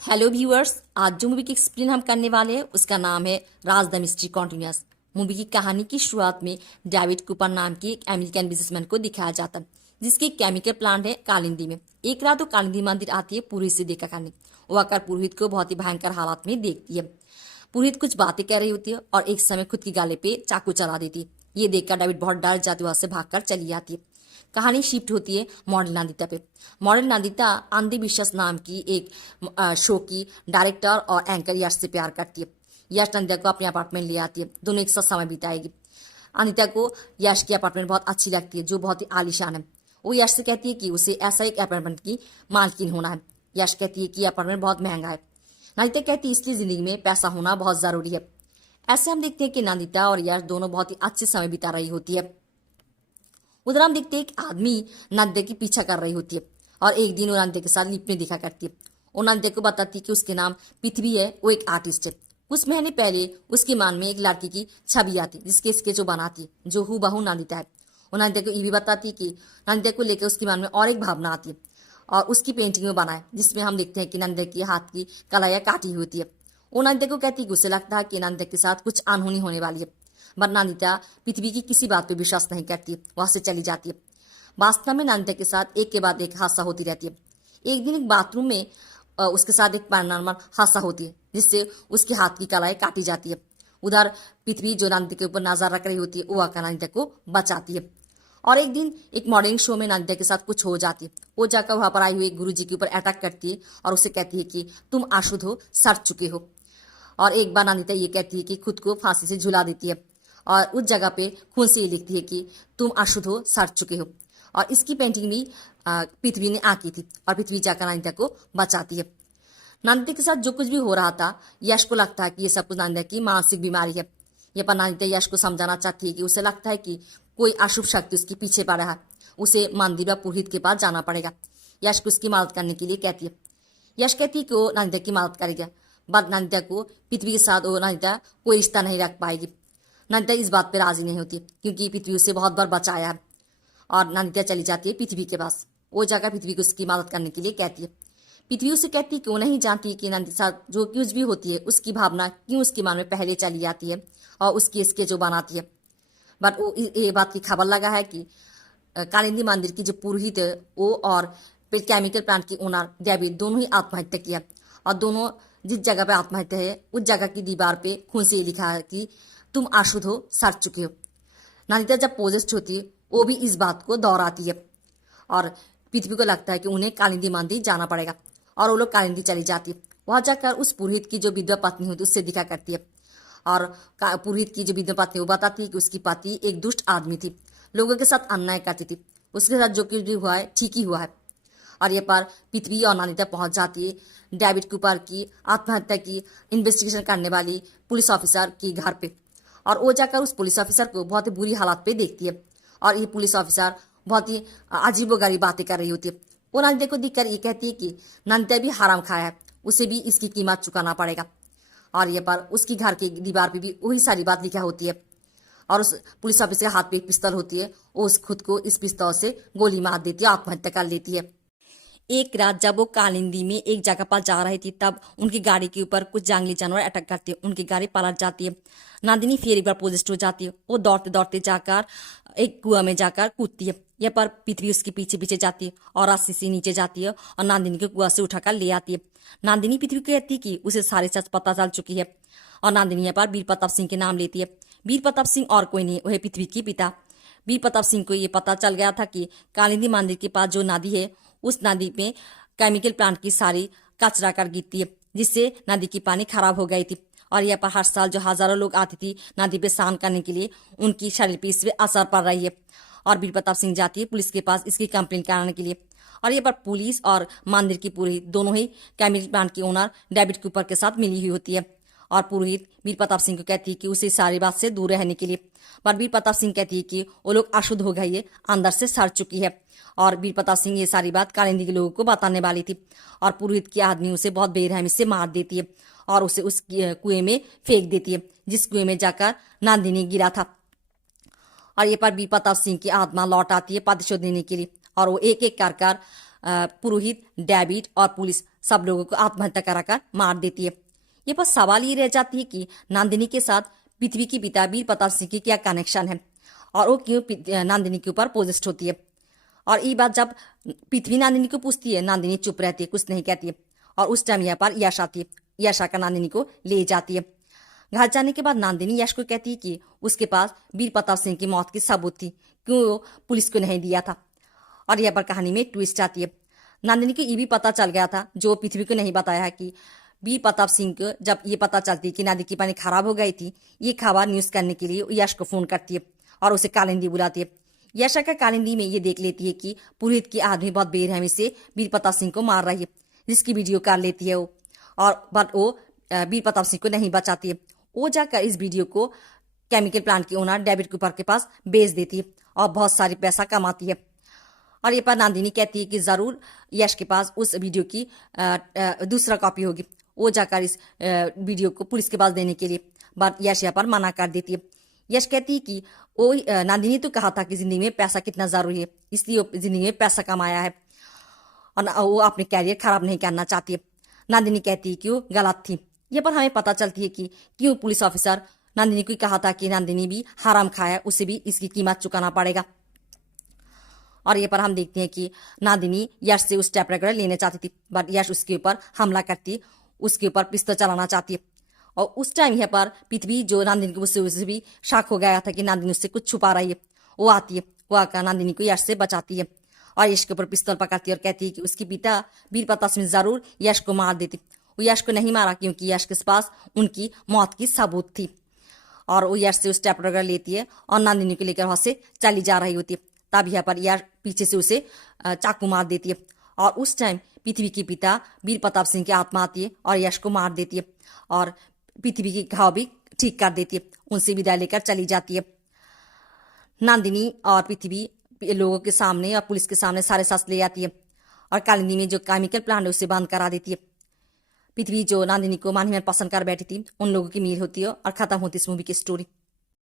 Hello viewers, आज जो movie की एक्सप्लेन हम करने वाले हैं उसका नाम है राज द मिस्ट्री कॉन्टिन्यूअस। मूवी की कहानी की शुरुआत में डेविड कूपर नाम के एक अमेरिकन बिजनेसमैन को दिखाया जाता है जिसकी एक केमिकल प्लांट है कालिंदी में। एक रात वो कालिंदी मंदिर आती है पुरोहित से देखा करने। वो आकर पुरोहित को बहुत ही भयंकर हालात में देखती है। पुरोहित कुछ बातें कह रही होती है और एक समय खुद की गाले पे चाकू चला देती है। ये देखकर डेविड बहुत डर जाती है, वहां से भागकर चली जाती है। कहानी शिफ्ट होती है मॉडल नंदिता पे। मॉडल नंदिता आंधी विश्वास नाम की एक शो की डायरेक्टर और एंकर यश से प्यार करती है। यश नंदिता को अपने अपार्टमेंट ले आती है, दोनों एक साथ समय बिताएगी। अनिता को यश की अपार्टमेंट बहुत अच्छी लगती है जो बहुत ही आलीशान है। वो यश से कहती है कि उसे ऐसा एक अपार्टमेंट की मालकिन होना है। यश कहती है कि अपार्टमेंट बहुत महंगा है। नंदिता कहती है इसलिए जिंदगी में पैसा होना बहुत जरूरी है। ऐसे हम देखते हैं कि नंदिता और यश दोनों बहुत ही अच्छे समय बिता रही होती है। उधर हम देखते हैं एक आदमी नंदे की पीछा कर रही होती है और एक दिन वो नंदे के साथ लिपने दिखा करती है। वो नंदे को बताती है कि उसके नाम पृथ्वी है, वो एक आर्टिस्ट है। कुछ महीने पहले उसके मन में एक लड़की की छवि आती जिसके स्केच वो बनाती जो हूबहू नंदिता है। वो नंदे को ये भी बताती कि नंदे को लेकर उसके मन में और एक भावना आती है और उसकी पेंटिंग में बनाए जिसमें हम देखते हैं कि नंदे के हाथ की कलाइयाँ काटी हुई होती है। वो नंदे को कहती है कि उसे लगता है कि नंदे के साथ कुछ अनहोनी होने वाली है। वरना नंदिता पृथ्वी की किसी बात पे विश्वास नहीं करती, वहां से चली जाती है। वास्तव में नंदिता के साथ एक के बाद एक हादसा होती रहती है। एक दिन एक बाथरूम में उसके साथ एक पैरानॉर्मल हादसा होती है जिससे उसके हाथ की कलाई काटी जाती है। उधर पृथ्वी जो नंदिता के ऊपर नजर रख रही होती है वो आकर नंदिता को बचाती है। और एक दिन एक मॉडलिंग शो में नंदिता के साथ कुछ हो जाती है। वो जाकर वहां पर आई हुई गुरु जी के ऊपर अटैक करती है और उसे कहती है कि तुम अशुद्ध हो, सड़ चुके हो। और एक बार नंदिता ये कहती है कि खुद को फांसी से झुला देती है और उस जगह पे खून से ये लिखती है कि तुम अशुद्ध हो, सड़ चुके हो। और इसकी पेंटिंग भी पृथ्वी ने आकी थी और पृथ्वी जाकर नंदिता को बचाती है। नंदिता के साथ जो कुछ भी हो रहा था, यश को लगता है कि ये सब कुछ नंदिता की मानसिक बीमारी है। ये पर नंदिता यश को समझाना चाहती है कि उसे लगता है कि कोई अशुभ शक्ति उसके पीछे पड़ रहा है, उसे मंदिर व पुरोहित के पास जाना पड़ेगा। यश को उसकी मदद करने के लिए कहती है। यश कहती है कि वो नंदिता की मदद करेगा, बट नंदिता को पृथ्वी के साथ वो नंदिता कोई रिश्ता नहीं रख पाएगी। नंदिता इस बात पे राजी नहीं होती क्योंकि पृथ्वी उसे बहुत बार बचाया है। और नंदिता चली जाती है पृथ्वी के पास। वो जाकर पृथ्वी को उसकी मदद करने के लिए कहती है। पृथ्वी उसे कहती है कि वो नहीं जानती कि नंदिता के साथ जो कुछ भी होती है उसकी भावना क्यों उसके मन में पहले चली जाती है और उसकी इसके जो बनाती है। बट वो ये बात की खबर लगा है कि कालिंदी मंदिर की जो पुरोहित है वो और केमिकल प्लांट की ओनर डेविड दोनों ही आत्महत्या किया। और दोनों जिस जगह पे आत्महत्या है उस जगह की दीवार पे खून से लिखा है कि तुम अशुद्ध हो, सड़ चुके हो। नंदिता जब पोजेस्ट होती है वो भी इस बात को दोहराती है और पृथ्वी को लगता है कि उन्हें कालिंदी मंदिर जाना पड़ेगा और वो लोग कालिंदी चली जाती है। वहां जाकर उस पुरोहित की जो विधवा पत्नी होती है उससे दिखा करती है। और पुरोहित की जो विधवा पत्नी वो बताती है कि उसकी पति एक दुष्ट आदमी थी, लोगों के साथ अन्याय करती थी, उसके साथ जो कुछ भी हुआ है ठीक ही हुआ है। और ये पर पृथ्वी और नंदिता पहुंच जाती है डेविड कूपर की आत्महत्या की इन्वेस्टिगेशन करने वाली पुलिस ऑफिसर के घर पे। और वो जाकर उस पुलिस ऑफिसर को बहुत ही बुरी हालात पे देखती है और ये पुलिस ऑफिसर बहुत ही अजीबोगरीब बातें कर रही होती है। वो नंदिता को देखकर ये कहती है कि नंदिता भी हराम खाया है, उसे भी इसकी कीमत चुकाना पड़ेगा। और ये पर उसकी घर की दीवार पे भी वही सारी बात लिखा होती है। और उस पुलिस ऑफिसर के हाथ पे एक पिस्तौल होती है, वो उस खुद को इस पिस्तौल से गोली मार देती है, आत्महत्या कर लेती है। एक रात जब वो कालिंदी में एक जगह पर जा रही थी तब उनकी गाड़ी के ऊपर कुछ जंगली जानवर अटैक करते हैं, उनकी गाड़ी पलट जाती है। नंदिनी फिर एक बार पोजेस्ट हो जाती है। वो दौड़ते दौड़ते जाकर एक कुआं में जाकर कूदती है। यह पर पृथ्वी उसके पीछे पीछे जाती है और रस्सी से नीचे जाती है और नंदिनी को कुआं से उठाकर ले आती है। नंदिनी पृथ्वी को कहती है कि उसे सारी सच पता चल चुकी है और नंदिनी यहाँ पर वीर प्रताप सिंह के नाम लेती है। वीर प्रताप सिंह और कोई नहीं, वह पृथ्वी के पिता। वीर प्रताप सिंह को ये पता चल गया था कि कालिंदी मंदिर के पास जो नदी है उस नदी में केमिकल प्लांट की सारी कचरा कर गिरती है जिससे नदी की पानी खराब हो गई थी। और यहाँ पर हर साल जो हजारों लोग आती थी नदी पे स्नान करने के लिए, उनकी शरीर पे इस पे असर पड़ रही है। और वीर प्रताप सिंह जाती है पुलिस के पास इसकी कंप्लेंट कराने के लिए। और यहाँ पर पुलिस और मंदिर की पुरोहित दोनों ही केमिकल प्लांट की ओनर डेविड कूपर के साथ मिली हुई होती है। और पुरोहित वीर प्रताप सिंह को कहती है कि उसे सारी बात से दूर रहने के लिए। पर वीर प्रताप सिंह कहती है कि वो लोग अशुद्ध हो गई है, अंदर से सड़ चुकी है। और वीर प्रताप सिंह ये सारी बात कालिंदी के लोगों को बताने वाली थी। और पुरोहित की आदमी उसे बहुत बेरहमी से मार देती है और उसे उस कुएं में फेंक देती है जिस कुएं में जाकर नंदिनी गिरा था। और ये पर वीर प्रताप सिंह की आत्मा लौट आती है प्रतिशोध लेने के लिए और वो एक एक कर पुरोहित, डेविड और पुलिस सब लोगों को आत्महत्या कराकर मार देती है। ये पर सवाल ये रह जाती है कि नंदिनी के साथ पृथ्वी के पिता वीर प्रताप सिंह की क्या कनेक्शन है और वो क्यों नंदिनी के ऊपर पोजेस्ट होती है। और ये बात जब पृथ्वी नंदिनी को पूछती है, नंदिनी चुप रहती है, कुछ नहीं कहती है। और उस टाइम यहाँ पर यश आती है, यश आकर नंदिनी को ले जाती है। घर जाने के बाद नंदिनी यश को कहती है कि उसके पास वीर प्रताप सिंह की मौत की सबूत थी, क्यों वो पुलिस को नहीं दिया था। और यहाँ पर कहानी में ट्विस्ट आती है। नंदिनी को ये भी पता चल गया था, जो पृथ्वी को नहीं बताया है, कि वीर प्रताप सिंह को जब ये पता चलती है कि नदी की पानी खराब हो गई थी, ये खबर न्यूज़ करने के लिए यश को फ़ोन करती है और उसे कालिंदी बुलाती है। यश आकर कालिंदी में ये देख लेती है कि पुरोहित की आदमी बहुत बेरहमी से वीर प्रताप सिंह को मार रही है, जिसकी वीडियो कर लेती है वो। और बट वो वीर प्रताप सिंह को नहीं बचाती है। वो जाकर इस वीडियो को केमिकल प्लांट के ओनर डेविड कूपर के पास बेच देती है और बहुत सारी पैसा कमाती है। और ये पर नंदिनी कहती है कि ज़रूर यश के पास उस वीडियो की दूसरा कॉपी होगी। वो जाकर इस वीडियो को पुलिस के पास देने के लिए, बट यश यहाँ पर मना कर देती है। यश कहती है कि वो नंदिनी तो कहा था कि ज़िंदगी में पैसा कितना ज़रूरी है, इसलिए वो ज़िंदगी में पैसा कमाया है और वो अपने कैरियर खराब नहीं करना चाहती है। नंदिनी कहती है कि वो गलत थी। ये पर हमें पता चलती है कि क्यों पुलिस ऑफिसर नंदिनी को कहा था कि नंदिनी भी हराम खाया, उसे भी इसकी कीमत चुकाना पड़ेगा। और ये पर हम देखते हैं कि नंदिनी यश से उस टेप रिकॉर्डर लेने चाहती थी, बट यश उसके ऊपर हमला करती, उसके ऊपर पिस्तौल चलाना चाहती है। और उस टाइम यहाँ पर पृथ्वी, जो नंदिनी को उसे भी शक हो गया था कि नंदिनी उससे कुछ छुपा रही है, वो आती है। वो आकर नंदिनी को यश से बचाती है और यश के ऊपर पिस्तौल पकड़ती है और कहती है कि उसके पिता वीर प्रताप सिंह जरूर यश को मार देते। वो यश को नहीं मारा क्योंकि यश के पास उनकी मौत की सबूत थी। और वो यश से उस टेप रिकॉर्डर लेती है और नंदिनी को लेकर वहां से चली जा रही होती है। तब यहाँ पर यश पीछे से उसे चाकू मार देती है और उस टाइम पृथ्वी के पिता वीर प्रताप सिंह की आत्मा आती है और यश को मार देती है और पृथ्वी की घाव भी ठीक कर देती है। उनसे विदाई लेकर चली जाती है। नंदिनी और पृथ्वी लोगों के सामने और पुलिस के सामने सारे शस्त्र ले आती है और कालिंदी में जो केमिकल प्लांट है उसे बंद करा देती है। पृथ्वी, जो नंदिनी को मन ही मन पसंद कर बैठी थी, उन लोगों की मीर होती है और खत्म होती इस मूवी की स्टोरी।